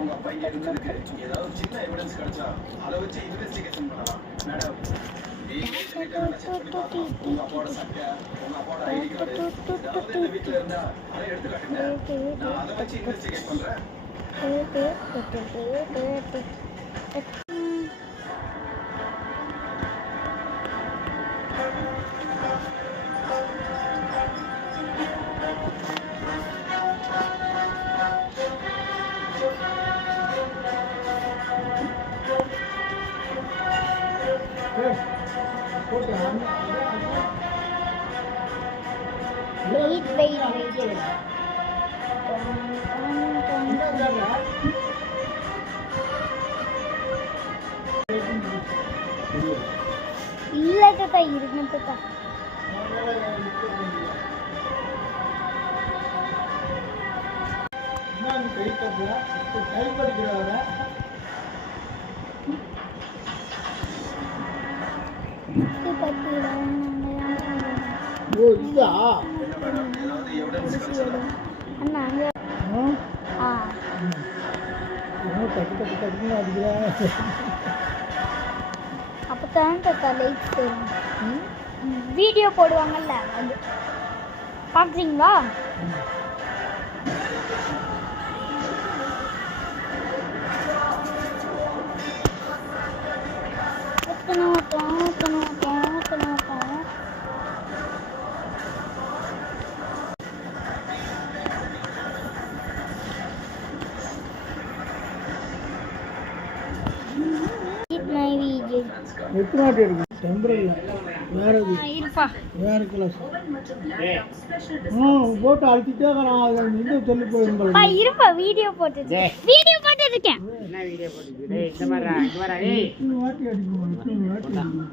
உங்க அப்பா இங்க இருந்ததுக்கு ஏதாவது சின்ன எவிடன்ஸ் கிடைச்சா அதை வச்சு இன்வெஸ்டிகேஷன் பண்ணலாம் மேடம். உங்க அப்பாவோட சட்டை, உங்க அப்பாவோட ஐடி கார்டு ஏதாவது இந்த வீட்டுல இருந்தா அதை எடுத்து காட்டுங்க. நான் அதை வச்சு இன்வெஸ்டிகேட் பண்றேன். இல்ல தாத்தா இருங்க தாத்தா. அப்பதான் தாத்தா லைக் வீடியோ போடுவாங்கல்ல அது பாக்குறீங்களா? போட்டு அழுத்திட்டே சொல்லி போயிருப்பா. வீடியோ போட்டு இருக்கேன்.